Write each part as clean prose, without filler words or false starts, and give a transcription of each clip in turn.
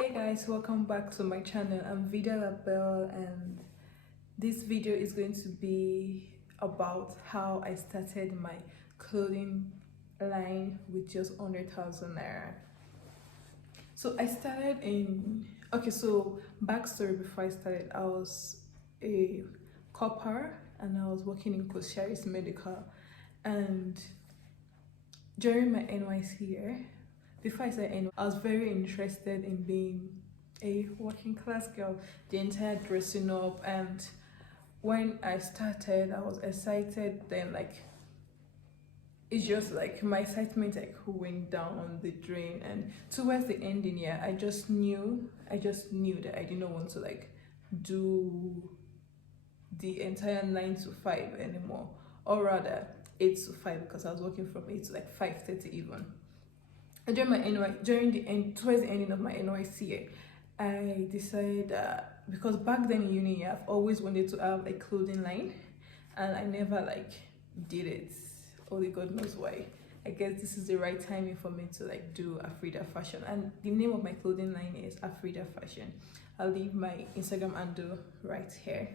Hey guys, welcome back to my channel. I'm Vida Labelle, and this video is going to be about how I started my clothing line with just 100,000 naira. So I started in backstory. Before I started, I was a copper and I was working in Kosharis Medical, and during my NYC year, before I started NYC, I was very interested in being a working class girl, the entire dressing up. And when I started, I was excited. Then it's just like my excitement went down the drain, and towards the ending year, I just knew that I didn't want to do the entire 9 to 5 anymore, or rather 8 to 5, because I was working from 8 to 5:30 even. And towards the ending of my NYC year, I decided that, because back then in uni, I've always wanted to have a clothing line, and I never did it. Only God knows why. I guess this is the right timing for me to do Afridafashion, and the name of my clothing line is Afridafashion. I'll leave my Instagram handle right here.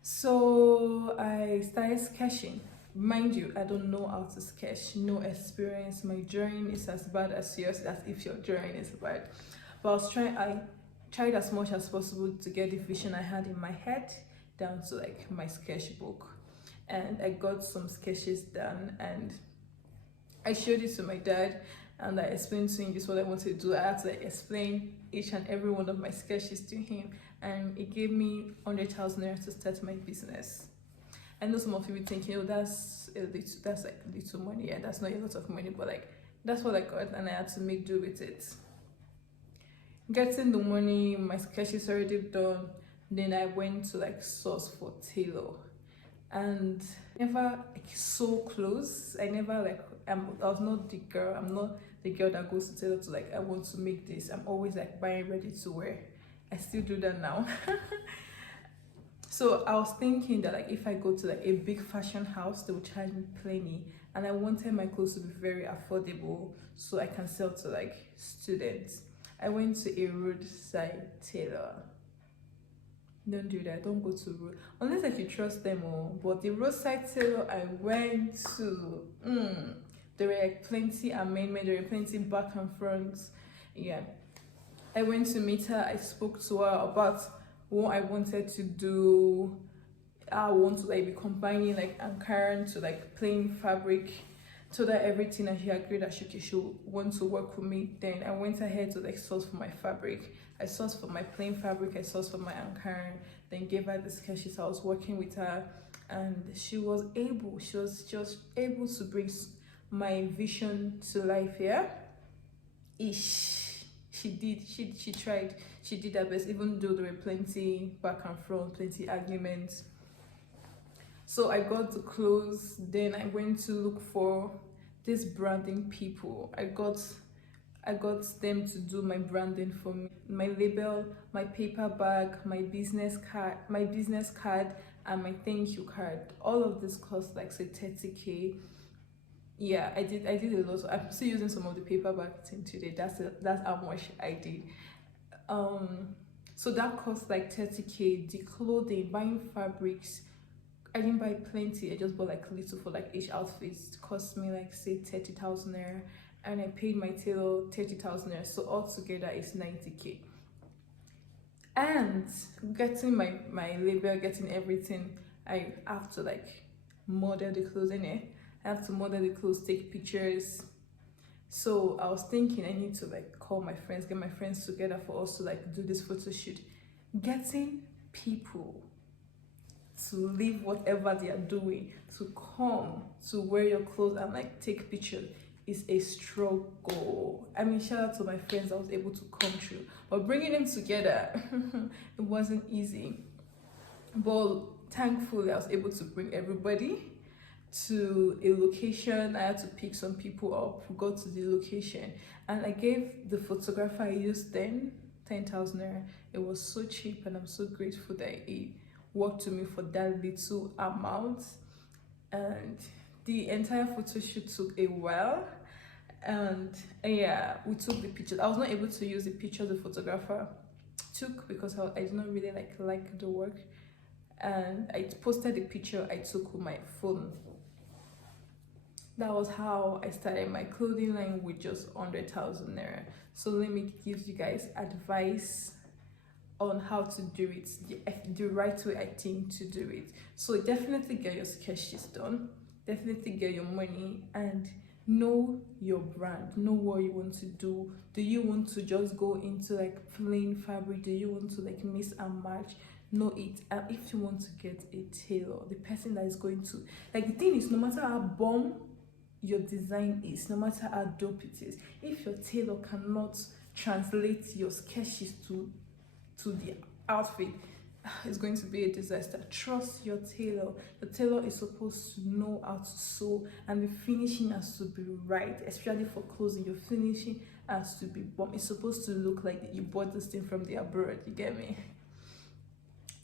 So I started sketching. Mind you, I don't know how to sketch, no experience. My drawing is as bad as yours, as if your drawing is bad. But I tried as much as possible to get the vision I had in my head down to my sketchbook. And I got some sketches done, and I showed it to my dad, and I explained to him this what I wanted to do. I had to explain each and every one of my sketches to him, and it gave me 100,000 naira to start my business. I know some of you be thinking, oh, that's little money. Yeah, that's not a lot of money, but that's what I got, and I had to make do with it. Getting the money, my sketch is already done. Then I went to source for tailor, and never so close. I never I was not the girl. I'm not the girl that goes to tailor to I want to make this. I'm always buying ready to wear. I still do that now. So I was thinking that if I go to a big fashion house, they will charge me plenty, and I wanted my clothes to be very affordable so I can sell to students. I went to a roadside tailor. Don't do that. Don't go to road unless you trust them all. But the roadside tailor I went to, there were plenty amendments. There were plenty back and front. Yeah, I went to meet her. I spoke to her about what I wanted to do. I want to be combining Ankara to plain fabric, so that everything, and she agreed that she should want to work with me. Then I went ahead to source for my fabric. I sourced for my plain fabric, I sourced for my Ankara, then gave her the sketches. I was working with her, and she was just able to bring my vision to life. Yeah, she did. She tried. She did her best, even though there were plenty back and front, plenty arguments. So I got the clothes. Then I went to look for these branding people. I got them to do my branding for me. My label, my paper bag, my business card, and my thank you card. All of this cost say 30K. Yeah, I did a lot. I'm still using some of the paper bag thing today. That's how much I did. So that cost 30K. The clothing, buying fabrics, I didn't buy plenty. I just bought little for each outfit. It cost me say 30,000 naira, and I paid my tailor 30,000 naira. So altogether it's 90K. And getting my label, getting everything, I have to model the clothes in it. I have to model the clothes, take pictures. So I was thinking I need to call my friends, get my friends together for us to do this photo shoot. Getting people to leave whatever they are doing to come to wear your clothes and take pictures is a struggle. I mean, shout out to my friends I was able to come through, but bringing them together it wasn't easy. But thankfully I was able to bring everybody to a location. I had to pick some people up who got to the location, and I gave the photographer I used then 10,000 naira. It was so cheap, and I'm so grateful that he worked to me for that little amount. And the entire photo shoot took a while. And yeah, we took the pictures. I was not able to use the picture the photographer took because I did not really like the work, and I posted the picture I took with my phone. That was how I started my clothing line with just 100,000 naira. So let me give you guys advice on how to do it the right way I think to do it. So definitely get your sketches done, definitely get your money, and know your brand, know what you want to do. Do you want to just go into like plain fabric? Do you want to like mix and match? Know it. And if you want to get a tailor, the person that is going to, like, the thing is, no matter how bomb your design is, no matter how dope it is, if your tailor cannot translate your sketches to the outfit, it's going to be a disaster. Trust your tailor. The tailor is supposed to know how to sew, and the finishing has to be right, especially for clothing. Your finishing has to be bomb. It's supposed to look like you bought this thing from the abroad. You get me?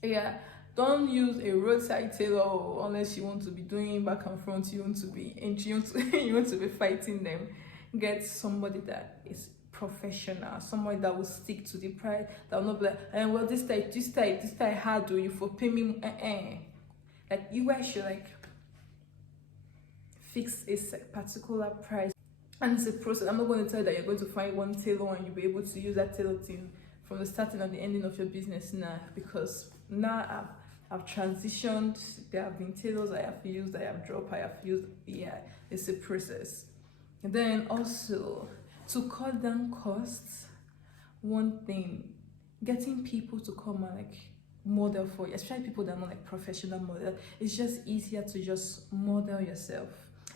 Yeah, don't use a roadside tailor unless you want to be doing back and front. You want to be you want to be fighting them. Get somebody that is professional, somebody that will stick to the price, that will not be like, well, this type hard, do you for pay me? Like, you guys should like fix a particular price, and it's a process. I'm not going to tell you that you're going to find one tailor and you'll be able to use that tailor thing from the starting and the ending of your business now, because now I've transitioned. There have been tailors I have used, I have dropped, I have used. Yeah, it's a process. And then also, to cut down costs, one thing, getting people to come and like model for you, especially people that are not like professional model. It's just easier to just model yourself.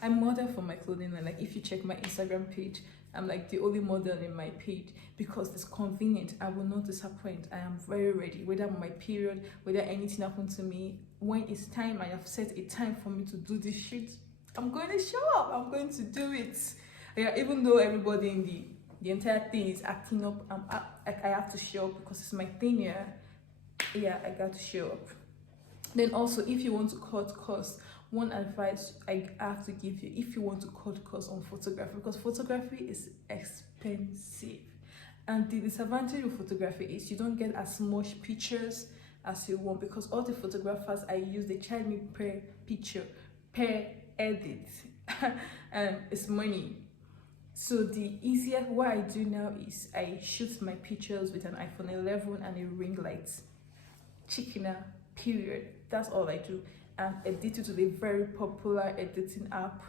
I model for my clothing, and like, if you check my Instagram page, I'm like the only model in my page because it's convenient. I will not disappoint. I am very ready, whether my period, whether anything happened to me. When it's time, I have set a time for me to do this shoot, I'm going to show up. I'm going to do it. Yeah, even though everybody in the entire thing is acting up, I have to show up because it's my thing. Yeah, I got to show up. Then also, if you want to cut costs, one advice I have to give you, if you want to cut costs on photography, because photography is expensive, and the disadvantage of photography is you don't get as much pictures as you want, because all the photographers I use, they charge me per picture, per edit, and it's money. So the easier, what I do now is I shoot my pictures with an iPhone 11 and a ring light. Chicken, period. That's all I do. And edit it with a very popular editing app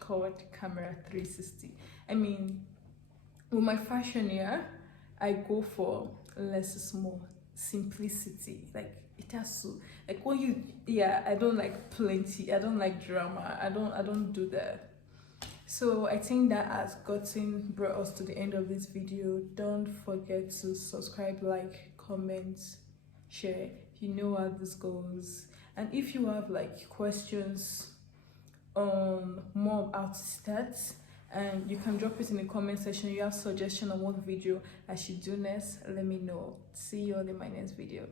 called Camera 360. I mean, with my fashion, yeah, I go for less is more, simplicity. Like, it has to, like, when you, yeah, I don't like plenty, I don't like drama, I don't do that. So I think that has brought us to the end of this video. Don't forget to subscribe, like, comment, share. You know how this goes. And if you have like questions on more how to start, and you can drop it in the comment section. You have suggestion on what video I should do next, let me know. See you all in my next video.